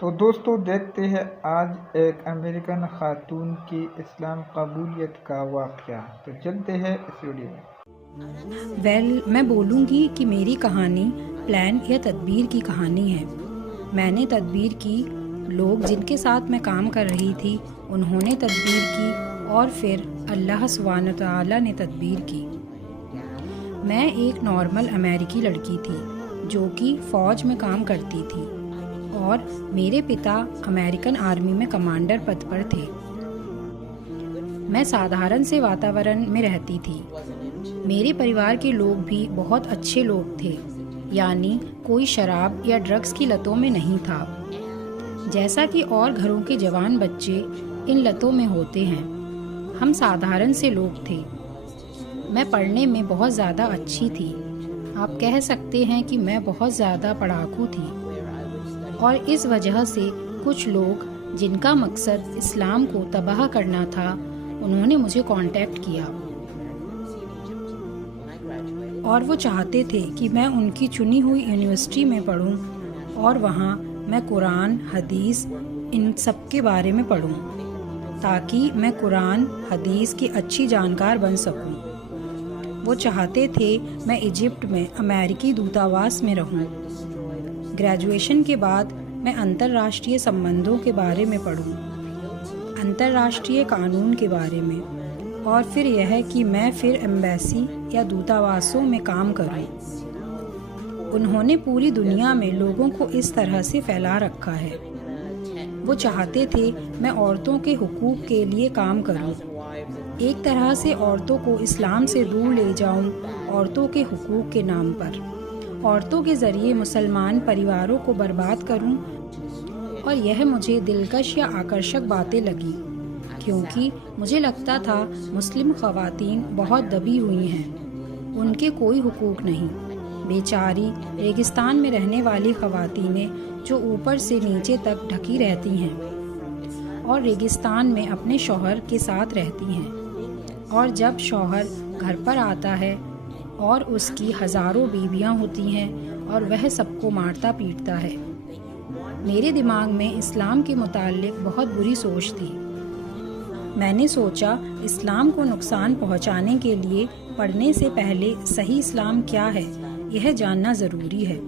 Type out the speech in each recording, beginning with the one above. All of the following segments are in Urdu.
تو دوستو دیکھتے ہیں آج ایک امریکن خاتون کی اسلام قبولیت کا واقعہ۔ تو چلتے ہیں اس ویڈیو میں۔ میں بولوں گی کہ میری کہانی پلان یا تدبیر کی کہانی ہے۔ میں نے تدبیر کی، لوگ جن کے ساتھ میں کام کر رہی تھی انہوں نے تدبیر کی، اور پھر اللہ سبحانہ تعالیٰ نے تدبیر کی۔ میں ایک نارمل امریکی لڑکی تھی جو کہ فوج میں کام کرتی تھی، اور میرے پتا امریکن آرمی میں کمانڈر پد پر تھے۔ میں سادھارن سے واتاورن میں رہتی تھی۔ میرے پریوار کے لوگ بھی بہت اچھے لوگ تھے، یعنی کوئی شراب یا ڈرگس کی لتوں میں نہیں تھا، جیسا کہ اور گھروں کے جوان بچے ان لتوں میں ہوتے ہیں۔ ہم سادھارن سے لوگ تھے۔ میں پڑھنے میں بہت زیادہ اچھی تھی۔ آپ کہہ سکتے ہیں کہ میں بہت زیادہ پڑھاکو تھی، اور اس وجہ سے کچھ لوگ جن کا مقصد اسلام کو تباہ کرنا تھا انہوں نے مجھے کانٹیکٹ کیا، اور وہ چاہتے تھے کہ میں ان کی چنی ہوئی یونیورسٹی میں پڑھوں، اور وہاں میں قرآن، حدیث، ان سب کے بارے میں پڑھوں تاکہ میں قرآن، حدیث کی اچھی جانکار بن سکوں۔ وہ چاہتے تھے میں ایجپٹ میں امریکی دورتاواس میں رہوں۔ گریجویشن کے بعد میں انترراشٹریہ سمبندھوں کے بارے میں پڑھوں، انترراشٹریہ قانون کے بارے میں، اور پھر یہ ہے کہ میں پھر ایمبیسی یا دورتاواسوں میں کام کروں۔ انہوں نے پوری دنیا میں لوگوں کو اس طرح سے پھیلا رکھا ہے۔ وہ چاہتے تھے میں عورتوں کے حقوق کے لیے کام کروں، ایک طرح سے عورتوں کو اسلام سے دور لے جاؤں، عورتوں کے حقوق کے نام پر عورتوں کے ذریعے مسلمان پریواروں کو برباد کروں۔ اور یہ مجھے دلکش یا آکرشک باتیں لگی، کیونکہ مجھے لگتا تھا مسلم خواتین بہت دبی ہوئی ہیں، ان کے کوئی حقوق نہیں۔ بیچاری ریگستان میں رہنے والی خواتینیں جو اوپر سے نیچے تک ڈھکی رہتی ہیں، اور ریگستان میں اپنے شوہر کے ساتھ رہتی ہیں، اور جب شوہر گھر پر آتا ہے اور اس کی ہزاروں بیویاں ہوتی ہیں اور وہ سب کو مارتا پیٹتا ہے۔ میرے دماغ میں اسلام کے متعلق بہت بری سوچ تھی۔ میں نے سوچا اسلام کو نقصان پہنچانے کے لیے پڑھنے سے پہلے صحیح اسلام کیا ہے یہ جاننا ضروری ہے۔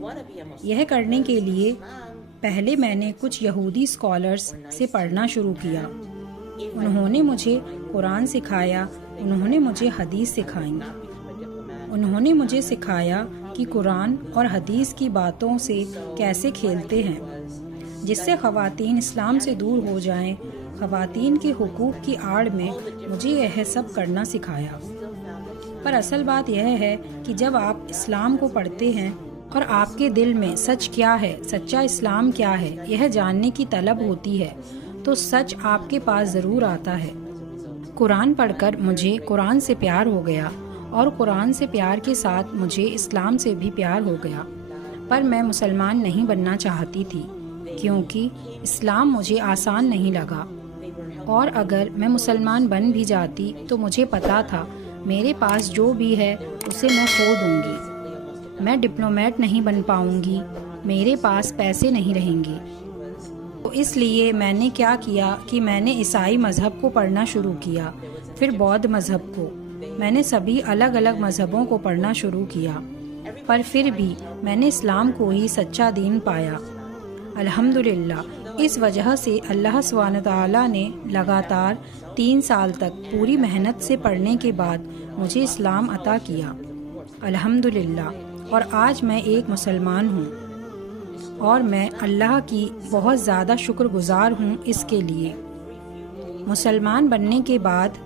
یہ کرنے کے لیے پہلے میں نے کچھ یہودی اسکالرز سے پڑھنا شروع کیا۔ انہوں نے مجھے قرآن سکھایا، انہوں نے مجھے حدیث سکھائیں، انہوں نے مجھے سکھایا کہ قرآن اور حدیث کی باتوں سے کیسے کھیلتے ہیں جس سے خواتین اسلام سے دور ہو جائیں۔ خواتین کے حقوق کی آڑ میں مجھے یہ سب کرنا سکھایا۔ پر اصل بات یہ ہے کہ جب آپ اسلام کو پڑھتے ہیں اور آپ کے دل میں سچ کیا ہے، سچا اسلام کیا ہے، یہ جاننے کی طلب ہوتی ہے، تو سچ آپ کے پاس ضرور آتا ہے۔ قرآن پڑھ کر مجھے قرآن سے پیار ہو گیا، اور قرآن سے پیار کے ساتھ مجھے اسلام سے بھی پیار ہو گیا۔ پر میں مسلمان نہیں بننا چاہتی تھی، کیونکہ اسلام مجھے آسان نہیں لگا، اور اگر میں مسلمان بن بھی جاتی تو مجھے پتا تھا میرے پاس جو بھی ہے اسے میں کھو دوں گی۔ میں ڈپلومیٹ نہیں بن پاؤں گی، میرے پاس پیسے نہیں رہیں گے۔ تو اس لیے میں نے کیا کیا کہ میں نے عیسائی مذہب کو پڑھنا شروع کیا، پھر بودھ مذہب کو۔ میں نے سبھی الگ الگ مذہبوں کو پڑھنا شروع کیا، پر پھر بھی میں نے اسلام کو ہی سچا دین پایا، الحمدللہ۔ اس وجہ سے اللہ سبحانہ تعالیٰ نے لگاتار 3 سال تک پوری محنت سے پڑھنے کے بعد مجھے اسلام عطا کیا، الحمدللہ۔ اور آج میں ایک مسلمان ہوں، اور میں اللہ کی بہت زیادہ شکر گزار ہوں اس کے لیے۔ مسلمان بننے کے بعد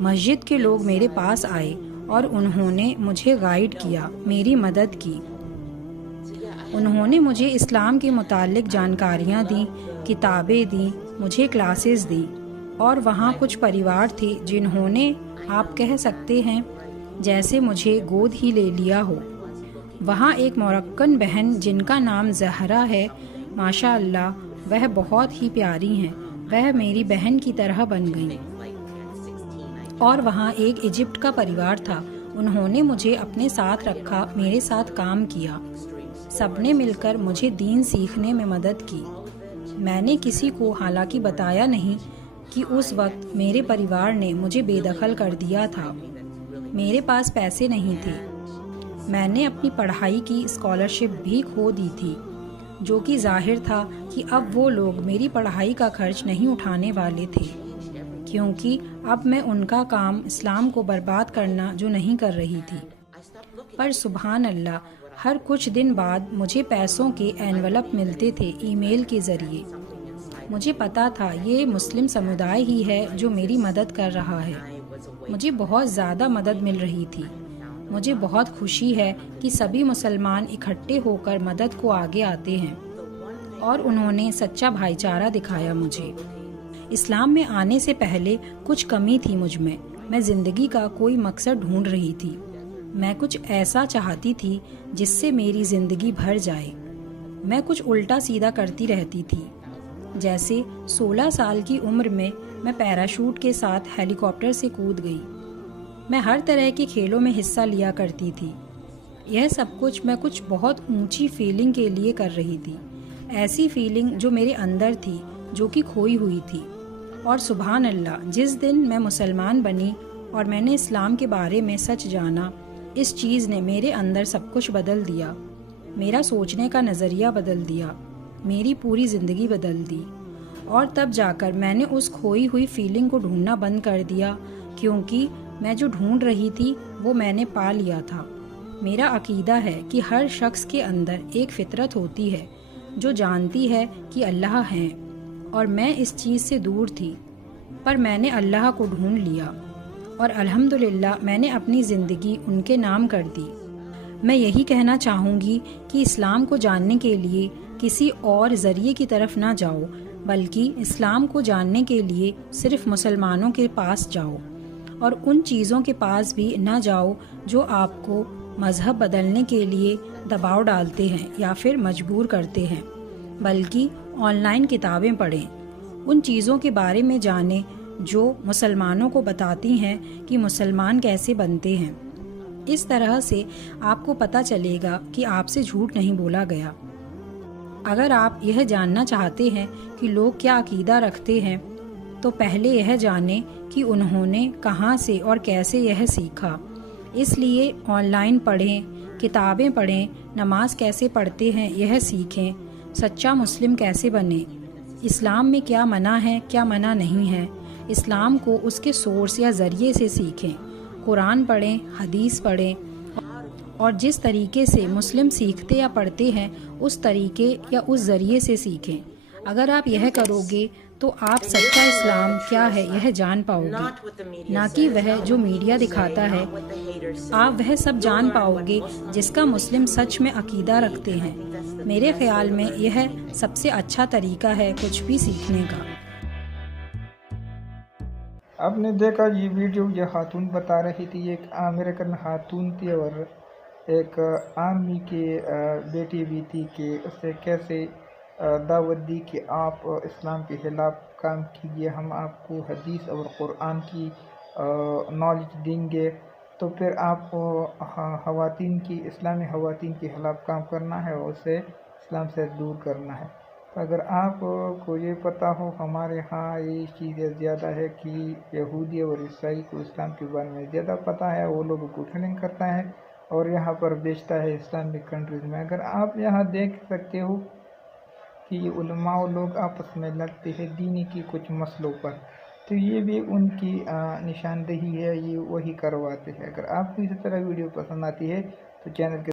مسجد کے لوگ میرے پاس آئے اور انہوں نے مجھے گائیڈ کیا، میری مدد کی۔ انہوں نے مجھے اسلام کے متعلق جانکاریاں دیں، کتابیں دیں، مجھے کلاسز دیں، اور وہاں کچھ پریوار تھے جنہوں نے، آپ کہہ سکتے ہیں جیسے مجھے گود ہی لے لیا ہو۔ وہاں ایک موروکن بہن جن کا نام زہرا ہے، ماشاء اللہ وہ بہت ہی پیاری ہیں، وہ میری بہن کی طرح بن گئیں۔ اور وہاں ایک ایجپٹ کا پریوار تھا، انہوں نے مجھے اپنے ساتھ رکھا، میرے ساتھ کام کیا، سب نے مل کر مجھے دین سیکھنے میں مدد کی۔ میں نے کسی کو حالانکہ بتایا نہیں کہ اس وقت میرے پریوار نے مجھے بے دخل کر دیا تھا۔ میرے پاس پیسے نہیں تھے۔ میں نے اپنی پڑھائی کی اسکالرشپ بھی کھو دی تھی، جو کہ ظاہر تھا کہ اب وہ لوگ میری پڑھائی کا خرچ نہیں اٹھانے والے تھے، کیونکہ اب میں ان کا کام اسلام کو برباد کرنا جو نہیں کر رہی تھی۔ پر سبحان اللہ، ہر کچھ دن بعد مجھے پیسوں کے اینولپ ملتے تھے ای میل کے ذریعے۔ مجھے پتا تھا یہ مسلم سمودائے ہی ہے جو میری مدد کر رہا ہے۔ مجھے بہت زیادہ مدد مل رہی تھی۔ مجھے بہت خوشی ہے کہ سبھی مسلمان اکٹھے ہو کر مدد کو آگے آتے ہیں، اور انہوں نے سچا بھائی چارہ دکھایا مجھے۔ اسلام میں آنے سے پہلے کچھ کمی تھی مجھ میں زندگی کا کوئی مقصد ڈھونڈ رہی تھی۔ میں کچھ ایسا چاہتی تھی جس سے میری زندگی بھر جائے۔ میں کچھ الٹا سیدھا کرتی رہتی تھی، جیسے 16 سال کی عمر میں پیراشوٹ کے ساتھ ہیلی کاپٹر سے کود گئی۔ میں ہر طرح کے کھیلوں میں حصہ لیا کرتی تھی۔ یہ سب کچھ میں کچھ بہت اونچی فیلنگ کے لیے کر رہی تھی، ایسی فیلنگ جو میرے اندر تھی، جو کہ کھوئی ہوئی تھی۔ اور سبحان اللہ، جس دن میں مسلمان بنی اور میں نے اسلام کے بارے میں سچ جانا، اس چیز نے میرے اندر سب کچھ بدل دیا۔ میرا سوچنے کا نظریہ بدل دیا، میری پوری زندگی بدل دی۔ اور تب جا کر میں نے اس کھوئی ہوئی فیلنگ کو ڈھونڈنا بند کر دیا، کیونکہ میں جو ڈھونڈ رہی تھی وہ میں نے پا لیا تھا۔ میرا عقیدہ ہے کہ ہر شخص کے اندر ایک فطرت ہوتی ہے جو جانتی ہے کہ اللہ ہے، اور میں اس چیز سے دور تھی، پر میں نے اللہ کو ڈھونڈ لیا، اور الحمدللہ میں نے اپنی زندگی ان کے نام کر دی۔ میں یہی کہنا چاہوں گی کہ اسلام کو جاننے کے لیے کسی اور ذریعے کی طرف نہ جاؤ، بلکہ اسلام کو جاننے کے لیے صرف مسلمانوں کے پاس جاؤ، اور ان چیزوں کے پاس بھی نہ جاؤ جو آپ کو مذہب بدلنے کے لیے دباؤ ڈالتے ہیں یا پھر مجبور کرتے ہیں، بلکہ آن لائن کتابیں پڑھیں، ان چیزوں کے بارے میں جانیں جو مسلمانوں کو بتاتی ہیں کہ مسلمان کیسے بنتے ہیں۔ اس طرح سے آپ کو پتہ چلے گا کہ آپ سے جھوٹ نہیں بولا گیا۔ اگر آپ یہ جاننا چاہتے ہیں کہ لوگ کیا عقیدہ رکھتے ہیں، تو پہلے یہ جانیں کہ انہوں نے کہاں سے اور کیسے یہ سیکھا۔ اس لیے آن لائن پڑھیں، کتابیں پڑھیں، نماز کیسے پڑھتے ہیں یہ سیکھیں، سچا مسلم کیسے بنیں، اسلام میں کیا منع ہے کیا منع نہیں ہے، اسلام کو اس کے سورس یا ذریعے سے سیکھیں، قرآن پڑھیں، حدیث پڑھیں، اور جس طریقے سے مسلم سیکھتے یا پڑھتے ہیں اس طریقے یا اس ذریعے سے سیکھیں۔ اگر آپ یہ کرو گے تو آپ سچا اسلام کیا ہے یہ جان پاؤ گے، نہ کہ وہ جو میڈیا دکھاتا ہے۔ آپ وہ سب جان پاؤ گے جس کا مسلم سچ میں عقیدہ رکھتے ہیں۔ میرے خیال میں یہ سب سے اچھا طریقہ ہے کچھ بھی سیکھنے کا۔ آپ نے دیکھا یہ ویڈیو، یہ خاتون بتا رہی تھی، ایک امریکن خاتون تھی اور ایک آرمی کی بیٹی بھی تھی، کہ اسے کیسے دعوت دی کہ آپ اسلام کے خلاف کام کیجیے، ہم آپ کو حدیث اور قرآن کی نالج دیں گے، تو پھر آپ کو خواتین کی، اسلامی خواتین کے خلاف کام کرنا ہے اور اسے اسلام سے دور کرنا ہے۔ تو اگر آپ کو یہ پتہ ہو، ہمارے ہاں یہ چیزیں زیادہ ہے کہ یہودی اور عیسائی کو اسلام کے بارے میں زیادہ پتہ ہے، وہ لوگوں کو ٹریننگ کرتا ہے اور یہاں پر بیچتا ہے اسلامک کنٹریز میں۔ اگر آپ یہاں دیکھ سکتے ہو کہ یہ علماء لوگ آپس میں لڑتے ہیں دینی کی کچھ مسئلوں پر، تو یہ بھی ان کی نشاندہی ہے، یہ وہی کرواتے ہیں۔ اگر آپ کو اسی طرح ویڈیو پسند آتی ہے تو چینل کے